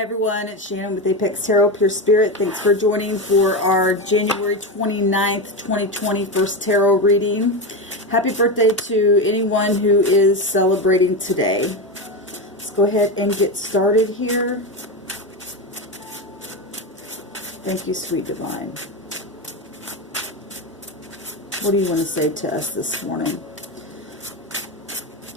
Hi everyone, it's Shannon with Apex Tarot Pure Spirit. Thanks for joining for our January 29th, 2020 first tarot reading. Happy birthday to anyone who is celebrating today. Let's go ahead and get started here. Thank you, sweet divine. What do you want to say to us this morning?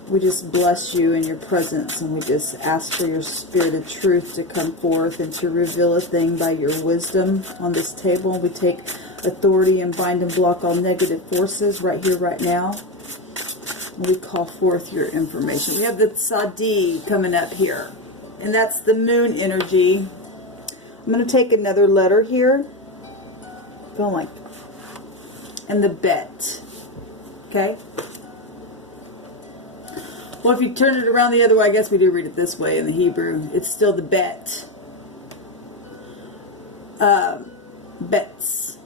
We just bless you in your presence, and we just ask for your spirit of truth to come forth and to reveal a thing by your wisdom on this table. We take authority and bind and block all negative forces right here, right now. We call forth your information. We have the ZODIAC coming up here, and that's the moon energy. I'm going to take another letter here. Feeling like, and the bet. Okay. Well, if you turn it around the other way, I guess we do read it this way in the Hebrew. It's still the bet. Bets.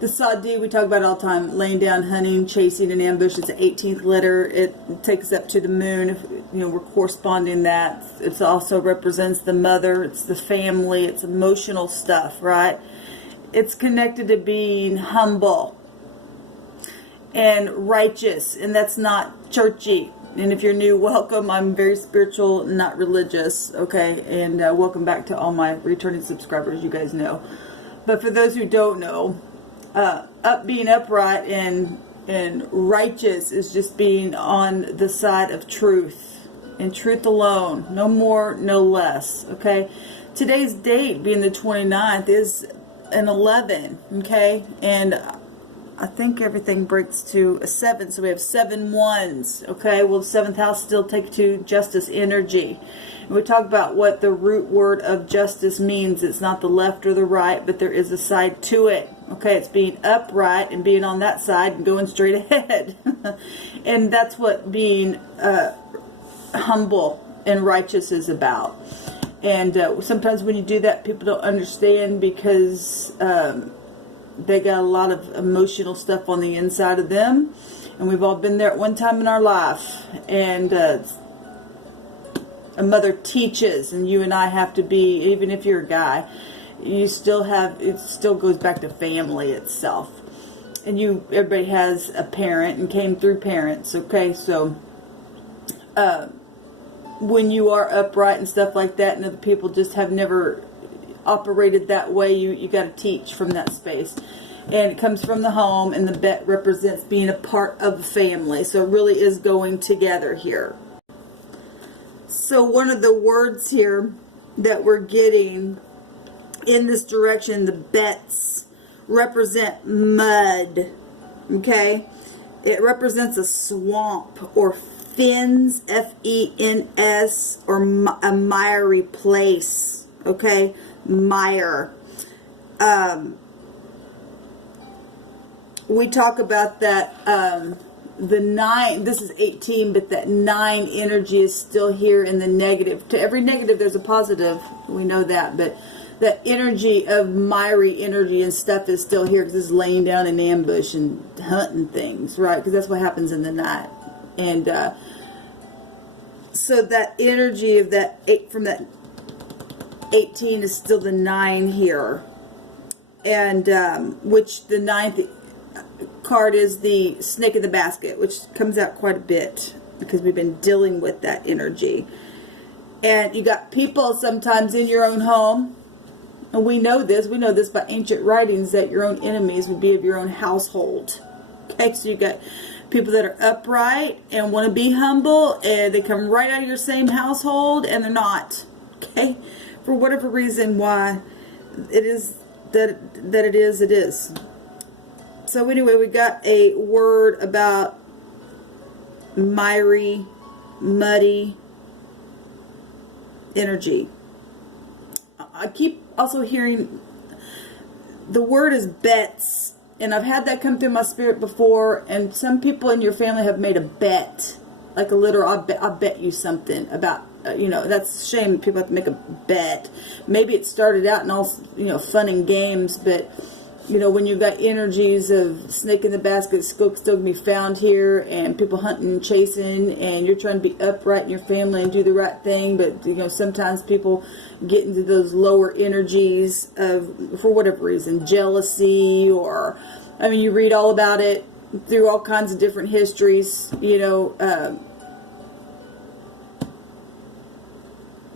The ZODIAC we talk about all the time. Laying down, hunting, chasing, and ambush. It's the 18th letter. It takes us up to the moon. If, we're corresponding that. It also represents the mother. It's the family. It's emotional stuff, right? It's connected to being humble and righteous, and that's not churchy. And if you're new, welcome. I'm very spiritual, not religious, okay? And welcome back to all my returning subscribers, you guys know. But for those who don't know, being upright and righteous is just being on the side of truth, and truth alone, no more, no less, okay? Today's date, being the 29th, is an 11, okay? And I think everything breaks to a 7, so we have 7 ones, okay? Well, the 7th house still takes to justice energy. And we talk about what the root word of justice means. It's not the left or the right, but there is a side to it, okay? It's being upright and being on that side and going straight ahead. And that's what being humble and righteous is about. And sometimes when you do that, people don't understand because they got a lot of emotional stuff on the inside of them, and we've all been there at one time in our life. And a mother teaches, and you and I have to be, even if you're a guy, you still have, it still goes back to family itself. And everybody has a parent and came through parents, okay? So when you are upright and stuff like that, and other people just have never operated that way, you got to teach from that space. And it comes from the home, and the bet represents being a part of a family, so it really is going together here. So one of the words here that we're getting in this direction, the bets, represent mud, okay? It represents a swamp or fens, F-E-N-S, or a miry place, okay? Mire. We talk about that the 9, this is 18, but that 9 energy is still here in the negative. To every negative there's a positive, we know that, but that energy of miry energy and stuff is still here, because it's laying down in ambush and hunting things, right? Because that's what happens in the night. And so that energy of that 8 from that 18 is still the 9 here, and which the 9th card is the snake in the basket, which comes out quite a bit because we've been dealing with that energy. And you got people sometimes in your own home, and we know this by ancient writings, that your own enemies would be of your own household. Okay, so you got people that are upright and want to be humble, and they come right out of your same household, and they're not, okay? For whatever reason, why it is that it is. So anyway, we got a word about miry, muddy energy. I keep also hearing the word is bets, and I've had that come through my spirit before, and some people in your family have made a bet, like a literal, I'll bet you something about, that's a shame people have to make a bet. Maybe it started out in all, fun and games, but You know, when you've got energies of snake in the basket, still can be found here, and people hunting and chasing, and you're trying to be upright in your family and do the right thing, but, you know, sometimes people get into those lower energies of, for whatever reason, jealousy, or, I mean, you read all about it through all kinds of different histories, you know.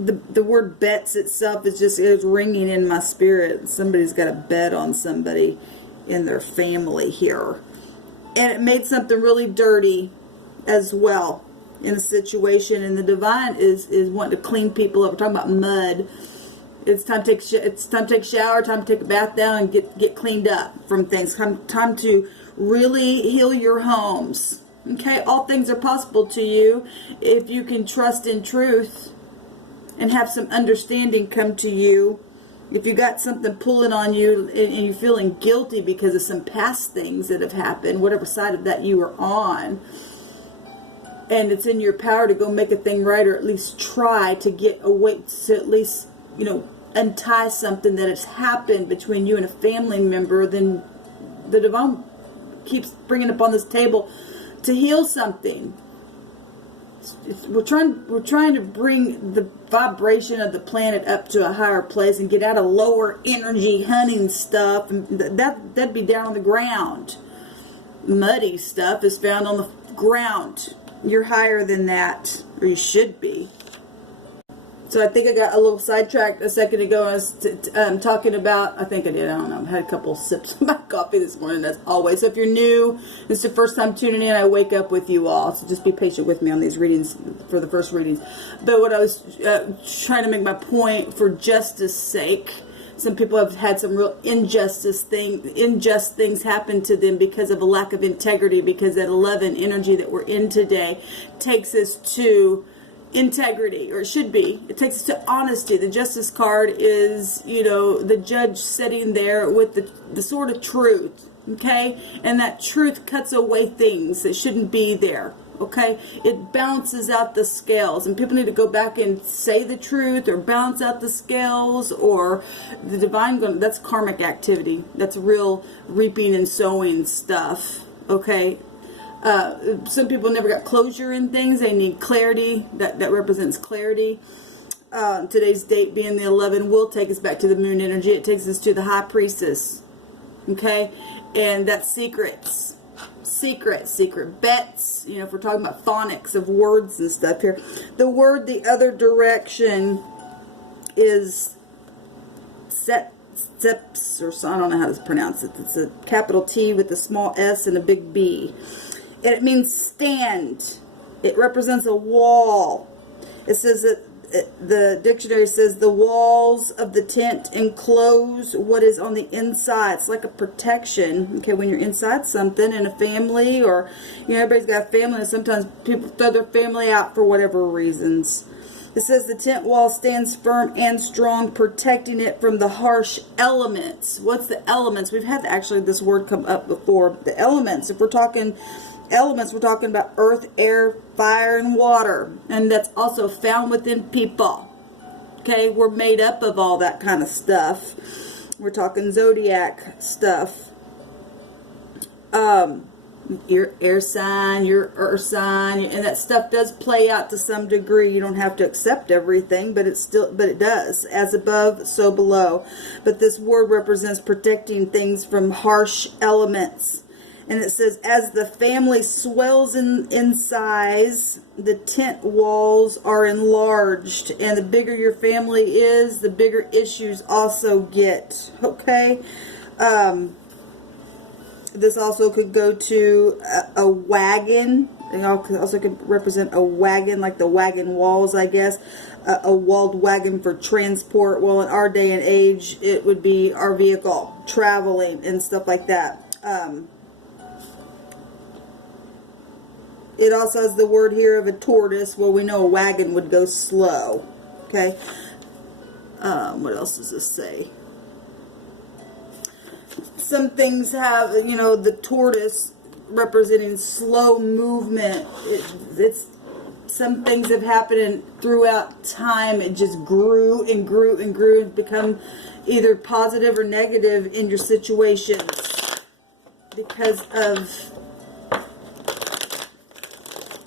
The word bets itself is ringing in my spirit. Somebody's got a bet on somebody in their family here. And it made something really dirty as well in a situation. And the divine is wanting to clean people up. We're talking about mud. It's time to take a shower, time to take a bath down and get cleaned up from things. Time to really heal your homes. Okay, all things are possible to you if you can trust in truth and have some understanding come to you. If you got something pulling on you and you're feeling guilty because of some past things that have happened, whatever side of that you are on, and it's in your power to go make a thing right, or at least try to get away, to at least, you know, untie something that has happened between you and a family member, then the divine keeps bringing up on this table to heal something. We're trying to bring the vibration of the planet up to a higher place and get out of lower energy hunting stuff, and that'd be down on the ground. Muddy stuff is found on the ground. You're higher than that, or you should be. So I think I got a little sidetracked a second ago. I was talking about, I think I did, I don't know, I had a couple sips of my coffee this morning, as always. So if you're new, this is the first time tuning in, I wake up with you all. So just be patient with me on these readings for the first readings. But what I was trying to make my point, for justice sake, some people have had some real unjust things happen to them because of a lack of integrity, because that 11 energy that we're in today takes us to integrity, or it should be. It takes us to honesty. The justice card is, you know, the judge sitting there with the sword of truth, okay? And that truth cuts away things that shouldn't be there, okay? It balances out the scales, and people need to go back and say the truth, or balance out the scales, or the divine, that's karmic activity. That's real reaping and sowing stuff, okay? Some people never got closure in things. They need clarity. That represents clarity. Today's date being the 11 will take us back to the moon energy. It takes us to the high priestess. Okay? And that's secrets. Secret bets. You know, if we're talking about phonics of words and stuff here. The word the other direction is seps, or I don't know how to pronounce it. It's a capital T with a small S and a big B. And it means stand. It represents a wall. It says that the dictionary says the walls of the tent enclose what is on the inside. It's like a protection. Okay, when you're inside something in a family, or, you know, everybody's got a family, and sometimes people throw their family out for whatever reasons. It says the tent wall stands firm and strong, protecting it from the harsh elements. What's the elements? We've had actually this word come up before. The elements. If we're talking elements, we're talking about earth, air, fire, and water. And that's also found within people. Okay, we're made up of all that kind of stuff. We're talking zodiac stuff. Your air sign, your earth sign, and that stuff does play out to some degree. You don't have to accept everything, but it does. As above, so below. But this word represents protecting things from harsh elements. And it says, as the family swells in size, the tent walls are enlarged. And the bigger your family is, the bigger issues also get. Okay? This also could go to a wagon. It also could represent a wagon, like the wagon walls, I guess. A walled wagon for transport. Well, in our day and age, it would be our vehicle, traveling and stuff like that. It also has the word here of a tortoise. Well, we know a wagon would go slow. Okay. What else does this say? Some things have, you know, the tortoise representing slow movement. It's some things have happened, and throughout time it just grew and grew and grew and become either positive or negative in your situations because of,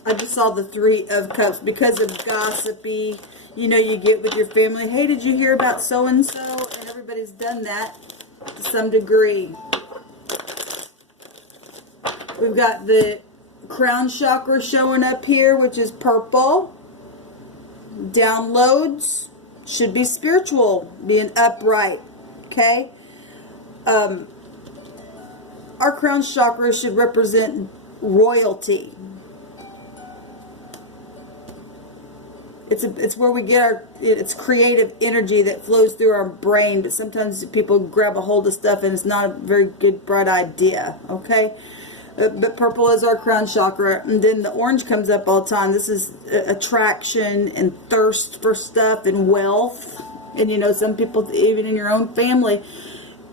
I just saw the 3 of Cups, because of gossipy, you know, you get with your family, hey, did you hear about so-and-so? And everybody's done that to some degree. We've got the crown chakra showing up here, which is purple. Downloads should be spiritual, being upright. Okay? Our crown chakra should represent royalty. It's where we get it's creative energy that flows through our brain, but sometimes people grab a hold of stuff and it's not a very good, bright idea. Okay? But purple is our crown chakra, and then the orange comes up all the time. This is attraction and thirst for stuff and wealth. And you know, some people, even in your own family,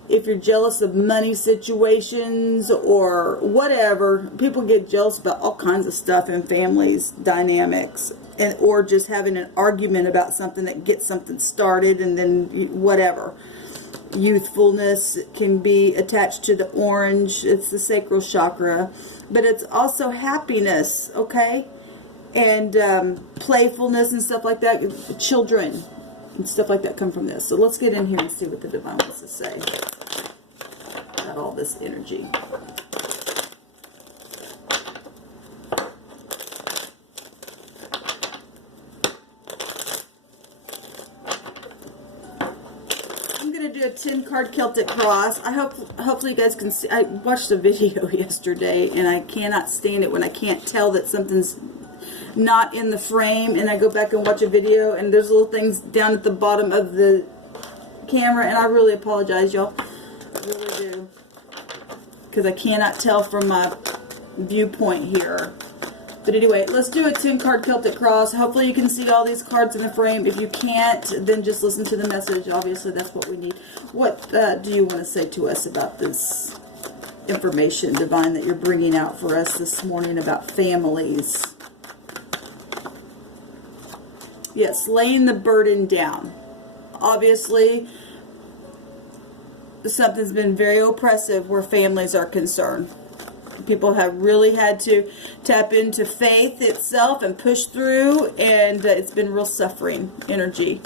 if you're jealous of money situations or whatever, people get jealous about all kinds of stuff in families dynamics, and or just having an argument about something that gets something started and then whatever. Youthfulness can be attached to the orange. It's the sacral chakra, but it's also happiness, okay, and playfulness and stuff like that. Children and stuff like that come from this. So let's get in here and see what the divine wants to say about all this energy. Do a 10-card Celtic cross. Hopefully you guys can see. I watched a video yesterday and I cannot stand it when I can't tell that something's not in the frame, and I go back and watch a video and there's little things down at the bottom of the camera, and I really apologize, y'all. I really do, because I cannot tell from my viewpoint here. But anyway, let's do a 10-card Celtic cross. Hopefully you can see all these cards in the frame. If you can't, then just listen to the message. Obviously, that's what we need. What do you want to say to us about this information, divine, that you're bringing out for us this morning about families? Yes, laying the burden down. Obviously, something's been very oppressive where families are concerned. People have really had to tap into faith itself and push through, and it's been real suffering energy.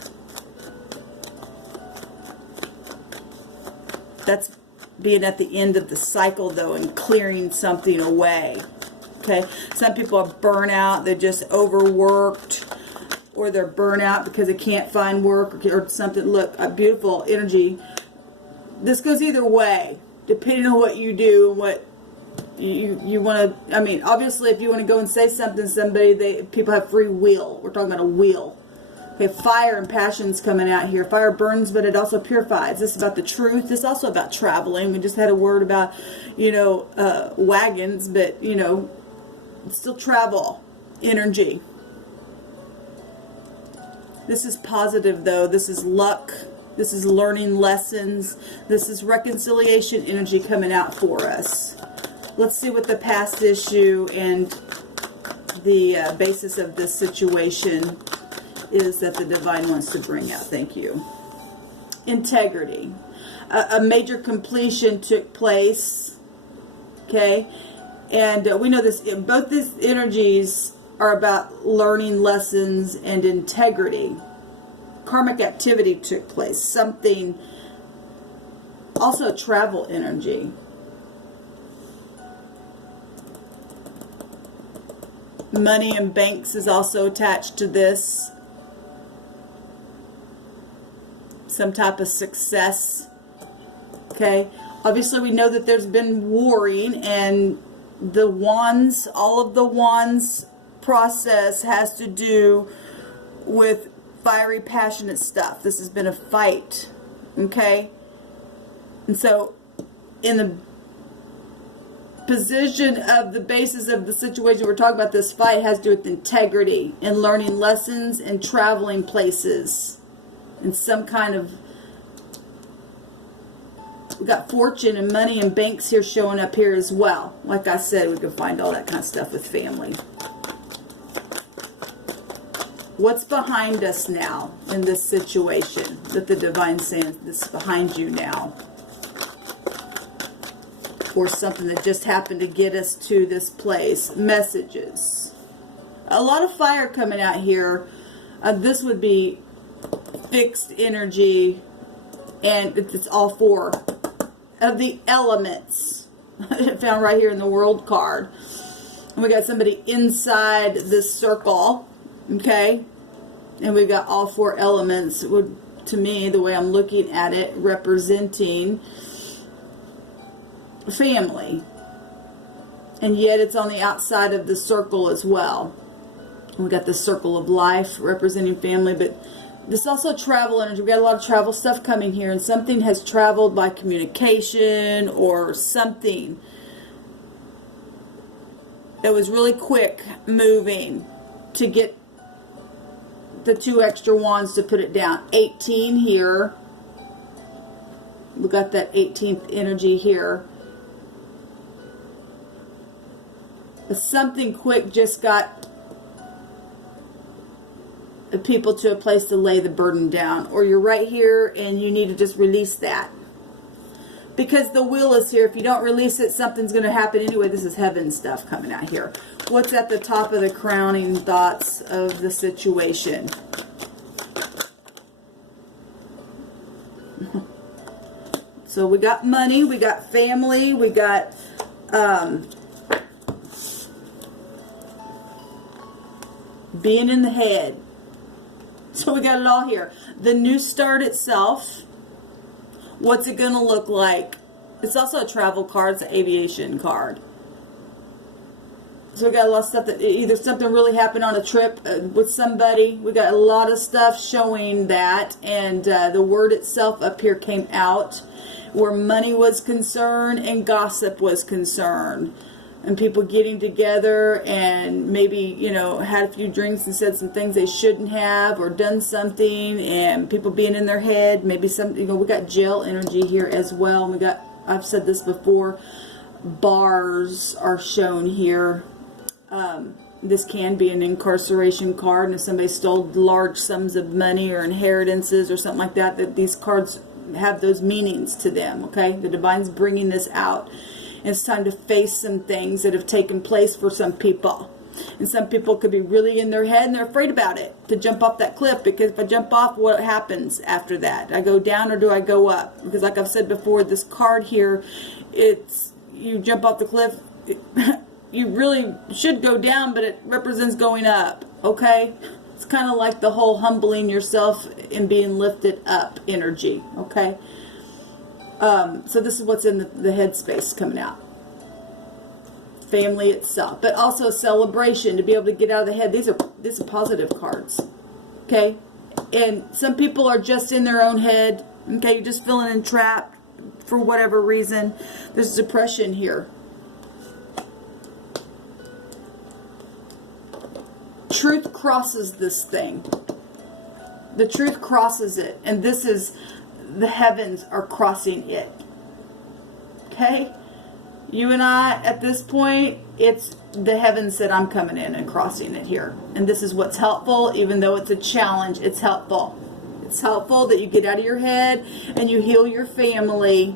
That's being at the end of the cycle, though, and clearing something away. Okay, some people are burnt out, they're just overworked, or they're burnt out because they can't find work or something. Look, a beautiful energy. This goes either way, depending on what you do and what you want to. I mean, obviously, if you want to go and say something to somebody, people have free will. We're talking about a will. Okay, fire and passion's coming out here. Fire burns, but it also purifies. This is about the truth. This is also about traveling. We just had a word about, wagons, but, it's still travel energy. This is positive, though. This is luck. This is learning lessons. This is reconciliation energy coming out for us. Let's see what the past issue and the basis of this situation is that the divine wants to bring out. Thank you. Integrity. A major completion took place. Okay. And we know this. Both these energies are about learning lessons and integrity. Karmic activity took place. Something. Also travel energy. Money and banks is also attached to this. Some type of success. Okay. Obviously, we know that there's been warring, and the wands, all of the wands process has to do with fiery, passionate stuff. This has been a fight. Okay. And so, in the position of the basis of the situation we're talking about, this fight has to do with integrity and learning lessons and traveling places and some kind of. We got fortune and money and banks here showing up here as well. Like I said, we can find all that kind of stuff with family. What's behind us now in this situation that the Divine's saying this is behind you now? Or something that just happened to get us to this place. Messages. A lot of fire coming out here. This would be fixed energy, and it's all four of the elements. Found right here in the World card. And we got somebody inside this circle, okay? And we've got all four elements, would, to me, the way I'm looking at it, representing family. And yet it's on the outside of the circle as well. We got the circle of life representing family, but this also travel energy. We got a lot of travel stuff coming here, and something has traveled by communication or something that was really quick moving to get the 2 extra wands to put it down. 18 here. We got that 18th energy here. But something quick just got people to a place to lay the burden down, or you're right here and you need to just release that, because the Wheel is here. If you don't release it, something's going to happen anyway. This is heaven stuff coming out here. What's at the top of the crowning thoughts of the situation? So we got money, we got family, we got being in the head. So we got it all here. The new start itself. What's it going to look like? It's also a travel card. It's an aviation card. So we got a lot of stuff that either something really happened on a trip with somebody. We got a lot of stuff showing that. And the word itself up here came out where money was concerned and gossip was concerned. And people getting together and maybe, you know, had a few drinks and said some things they shouldn't have, or done something, and people being in their head. Maybe some, you know, we got jail energy here as well. And we got, I've said this before, bars are shown here. This can be an incarceration card, and if somebody stole large sums of money or inheritances or something like that, that these cards have those meanings to them, okay? The Divine's bringing this out. It's time to face some things that have taken place for some people. And some people could be really in their head and they're afraid about it, to jump off that cliff, because if I jump off, what happens after that? I go down or do I go up? Because like I've said before, this card here, it's, you jump off the cliff, you really should go down, but it represents going up, okay? It's kind of like the whole humbling yourself and being lifted up energy, okay? So this is what's in the headspace coming out. Family itself, but also a celebration to be able to get out of the head. These are positive cards, okay? And some people are just in their own head, okay? You're just feeling entrapped for whatever reason. There's depression here. Truth crosses this thing. The truth crosses it, and this is, the heavens are crossing it. Okay? You and I, at this point, it's the heavens said, I'm coming in and crossing it here. And this is what's helpful. Even though it's a challenge, it's helpful. It's helpful that you get out of your head and you heal your family.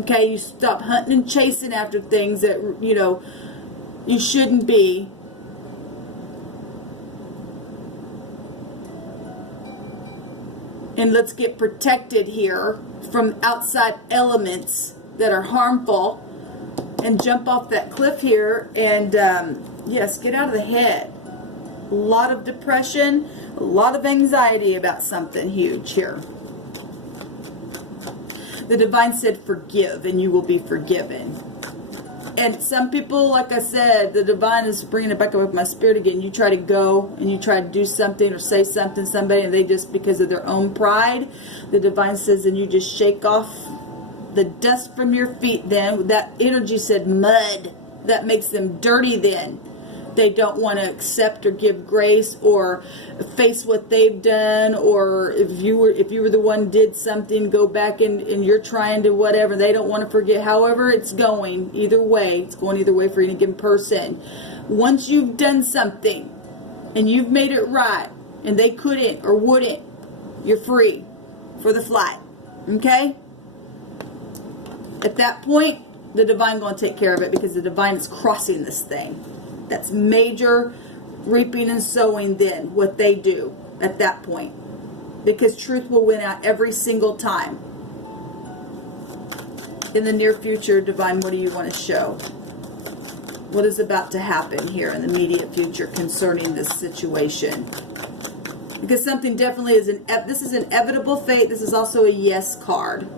Okay? You stop hunting and chasing after things that, you know, you shouldn't be. And let's get protected here from outside elements that are harmful, and jump off that cliff here. And yes, get out of the head. A lot of depression, a lot of anxiety about something huge here. The Divine said, forgive and you will be forgiven. And some people, like I said, the Divine is bringing it back up with my spirit again. You try to go and you try to do something or say something to somebody, and they just, because of their own pride, the Divine says, and you just shake off the dust from your feet then. That energy said mud. That makes them dirty then. They don't want to accept or give grace or face what they've done, or if you were the one did something, go back and you're trying to whatever, they don't want to forget. However it's going, either way, it's going either way for any given person. Once you've done something and you've made it right, and they couldn't or wouldn't, you're free for the flight. Okay? At that point, the divine going to take care of it, because the divine is crossing this thing. That's major reaping and sowing then, what they do at that point. Because truth will win out every single time. In the near future, divine, what do you want to show? What is about to happen here in the immediate future concerning this situation? Because something definitely is this is inevitable fate. This is also a yes card.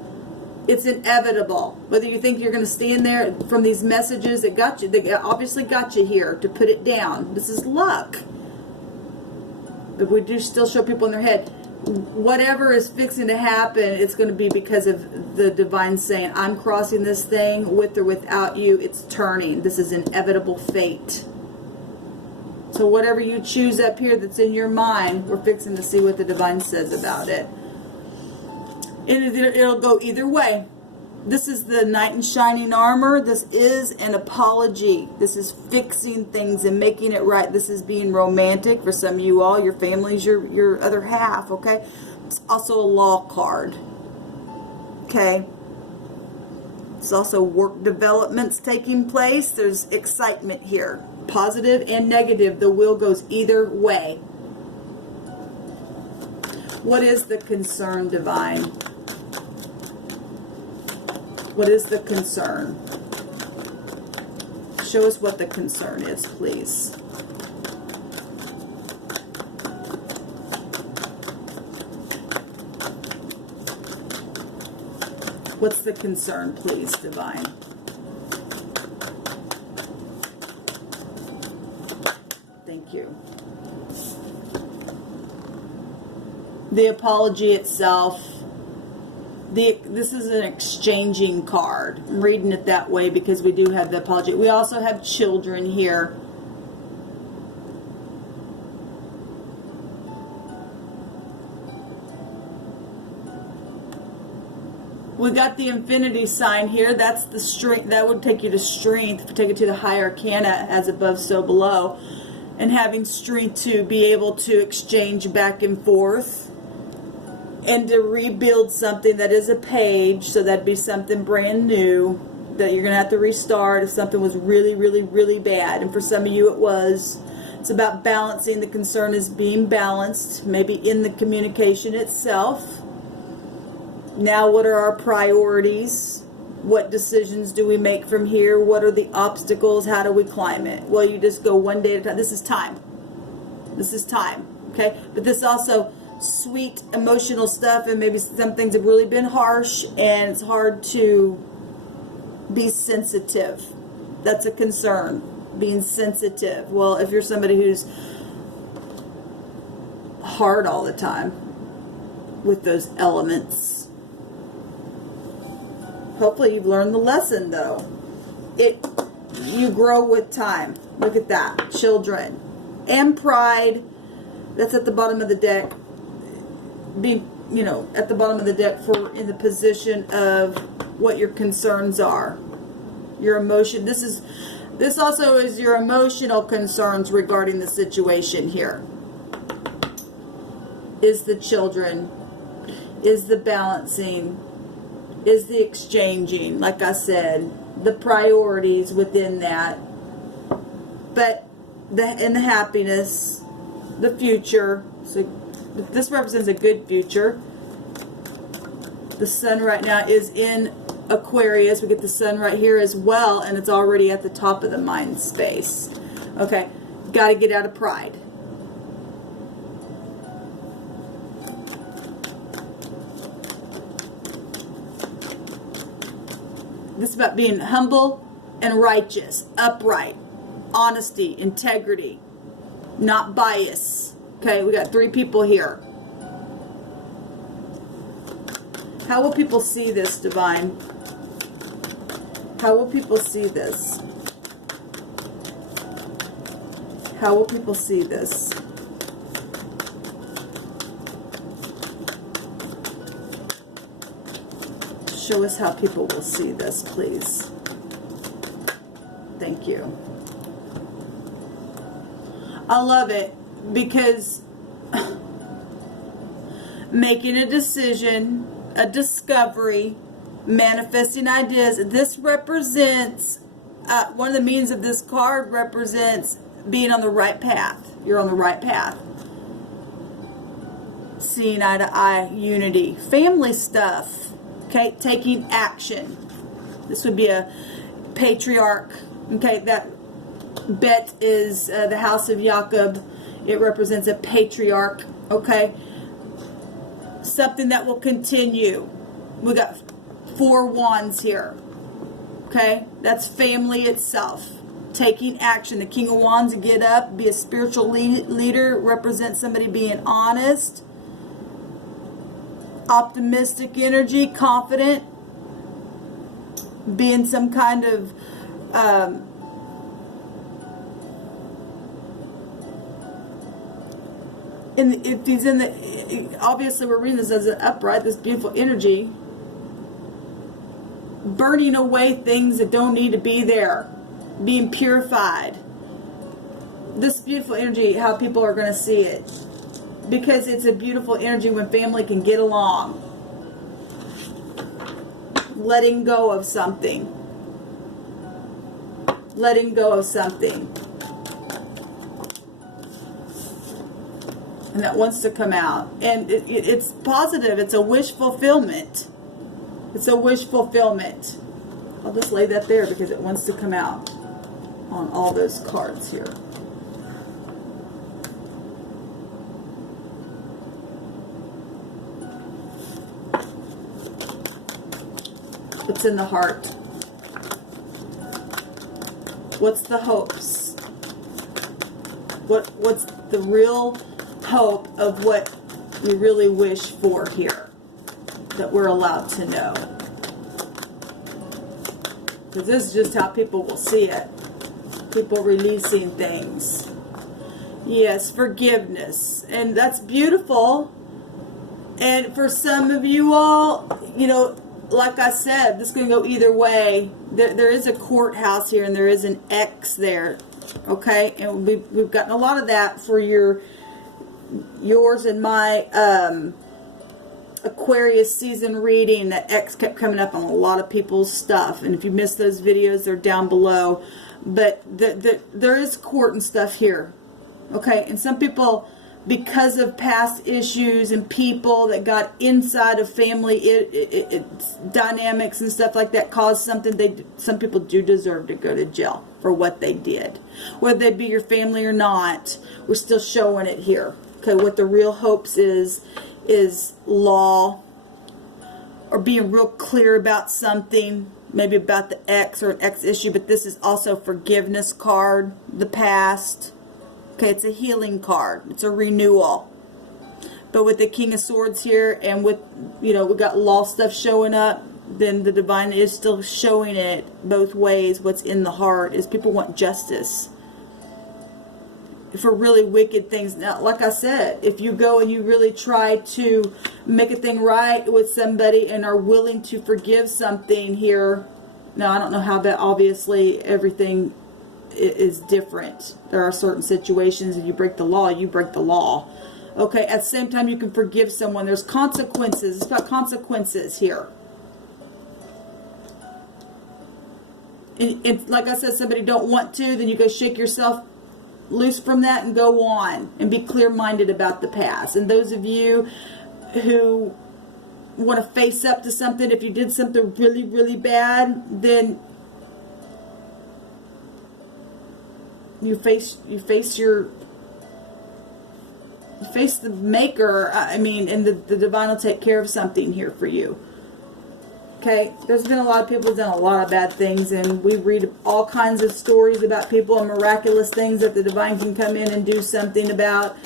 It's inevitable. Whether you think you're going to stand there from these messages that got you, they obviously got you here to put it down. This is luck. But we do still show people in their head, whatever is fixing to happen, it's going to be because of the divine saying, I'm crossing this thing with or without you. It's turning. This is inevitable fate. So whatever you choose up here that's in your mind, we're fixing to see what the divine says about it. It'll go either way. This is the knight in shining armor. This is an apology. This is fixing things and making it right. This is being romantic for some of you all. Your family's your other half, okay? It's also a law card, okay? It's also work developments taking place. There's excitement here. Positive and negative. The wheel goes either way. What is the concern, divine? What is the concern? Show us what the concern is, please. What's the concern, please, divine? Thank you. The apology itself. This is an exchanging card. I'm reading it that way because we do have the apology. We also have children here. We got the infinity sign here. That's the strength. That would take you to strength. Take it to the high arcana, as above, so below. And having strength to be able to exchange back and forth. And to rebuild something that is a page, so that'd be something brand new that you're going to have to restart if something was really, really, really bad. And for some of you it was. It's about balancing. The concern is being balanced, maybe in the communication itself. Now what are our priorities? What decisions do we make from here? What are the obstacles? How do we climb it? Well, you just go one day at a time. This is time. This is time. Okay? But this also sweet emotional stuff, and maybe some things have really been harsh and it's hard to be sensitive. That's a concern, being sensitive. Well, if you're somebody who's hard all the time with those elements, hopefully you've learned the lesson, though. You grow with time. Look at that. Children and pride. That's at the bottom of the deck. Be, at the bottom of the deck for in the position of what your concerns are. Your emotion. This also is your emotional concerns regarding the situation here. Is the children, is the balancing, is the exchanging, like I said, the priorities within that, but the happiness, the future. So this represents a good future. The sun right now is in Aquarius. We get the sun right here as well, and it's already at the top of the mind space. Okay, got to get out of pride. This is about being humble and righteous, upright, honesty, integrity, not bias. Okay, we got 3 people here. How will people see this, divine? How will people see this? How will people see this? Show us how people will see this, please. Thank you. I love it because making a decision, a discovery, manifesting ideas. This represents, one of the meanings of this card represents being on the right path. You're on the right path. Seeing eye to eye, unity, family stuff, okay, taking action. This would be a patriarch, okay, that Bet is the house of Jacob. It represents a patriarch, okay, something that will continue. We got 4 wands here, okay, that's family itself. Taking action. The King of Wands, get up, be a spiritual leader, represents somebody being honest, optimistic energy, confident, being some kind of if he's in the, obviously we're reading this as an upright, this beautiful energy, burning away things that don't need to be there, being purified. This beautiful energy, how people are going to see it, because it's a beautiful energy when family can get along. Letting go of something. Letting go of something. And that wants to come out. And it's positive. It's a wish fulfillment. It's a wish fulfillment. I'll just lay that there because it wants to come out on all those cards here. What's in the heart? What's the hopes? What's the real hope of what we really wish for here that we're allowed to know? Because this is just how people will see it. People releasing things. Yes, forgiveness. And that's beautiful. And for some of you all, you know, like I said, this is going to go either way. There is a courthouse here and there is an X there. Okay? And we've gotten a lot of that for yours and my Aquarius season reading. That X kept coming up on a lot of people's stuff. And if you missed those videos, they're down below. But there is court and stuff here. Okay? And some people, because of past issues and people that got inside of family dynamics and stuff like that, caused something, some people do deserve to go to jail for what they did. Whether they be your family or not, we're still showing it here. Okay, what the real hopes is law, or being real clear about something, maybe about the X or an X issue, but this is also forgiveness card, the past. Okay, it's a healing card. It's a renewal. But with the King of Swords here, and with, you know, we got law stuff showing up, then the divine is still showing it both ways. What's in the heart is people want justice for really wicked things. Now, like I said, if you go and you really try to make a thing right with somebody and are willing to forgive something here, now I don't know how that, obviously everything is different. There are certain situations, if you break the law, you break the law. Okay, at the same time you can forgive someone. There's consequences. It's got consequences here. And if, like I said, somebody don't want to, then you go shake yourself loose from that and go on and be clear-minded about the past. And those of you who want to face up to something, if you did something really, really bad, then you face the maker. I mean, and the divine will take care of something here for you. Okay, there's been a lot of people who've done a lot of bad things, and we read all kinds of stories about people and miraculous things that the divine can come in and do something about,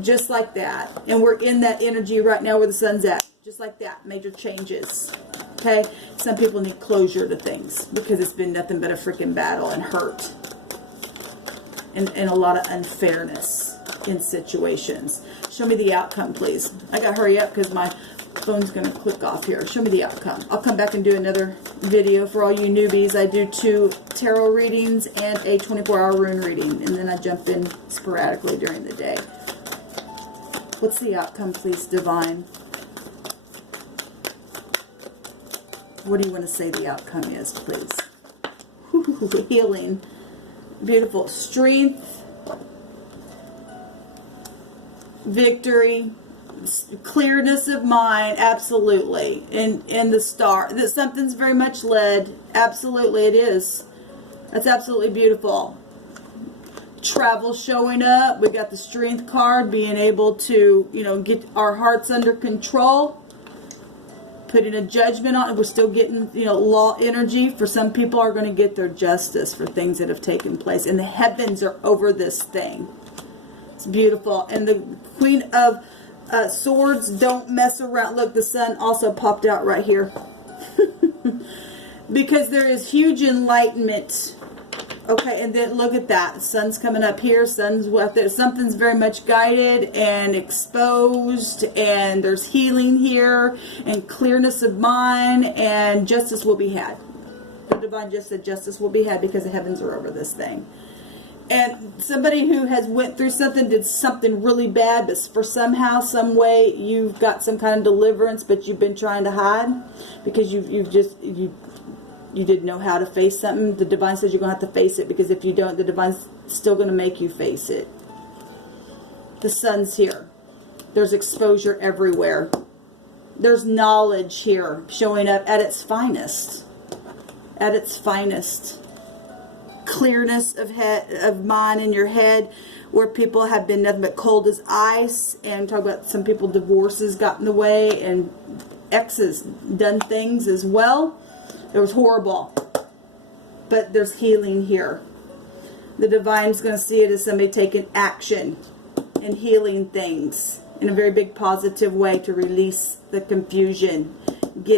just like that. And we're in that energy right now where the sun's at, just like that, major changes. Okay, some people need closure to things because it's been nothing but a freaking battle and hurt. And a lot of unfairness in situations. Show me the outcome, please. I gotta hurry up because my phone's gonna click off here. Show me the outcome. I'll come back and do another video for all you newbies. I do 2 tarot readings and a 24-hour rune reading, and then I jump in sporadically during the day. What's the outcome, please, Divine? What do you want to say the outcome is, please? Healing. Beautiful. Strength. Victory. Clearness of mind. Absolutely. In the star. That something's very much led. Absolutely it is. That's absolutely beautiful. Travel showing up. We got the Strength card. Being able to, you know, get our hearts under control. Putting a judgment on it. We're still getting, you know, law energy. For some people are going to get their justice for things that have taken place. And the heavens are over this thing. It's beautiful. And the Queen of Swords, don't mess around. Look, the sun also popped out right here. Because there is huge enlightenment. Okay, and then look at that. Sun's coming up here. Sun's up there. Something's very much guided and exposed. And there's healing here. And clearness of mind. And justice will be had. The Divine just said justice will be had because the heavens are over this thing. And somebody who has went through something, did something really bad, but for somehow, some way, you've got some kind of deliverance, but you've been trying to hide. Because you didn't know how to face something. The Divine says you're going to have to face it, because if you don't, the Divine's still going to make you face it. The Sun's here. There's exposure everywhere. There's knowledge here showing up at its finest. At its finest. Clearness of mind in your head, where people have been nothing but cold as ice. And talk about some people, divorces got in the way, and exes done things as well. It was horrible. But there's healing here. The Divine's going to see it as somebody taking action and healing things in a very big positive way to release the confusion. Getting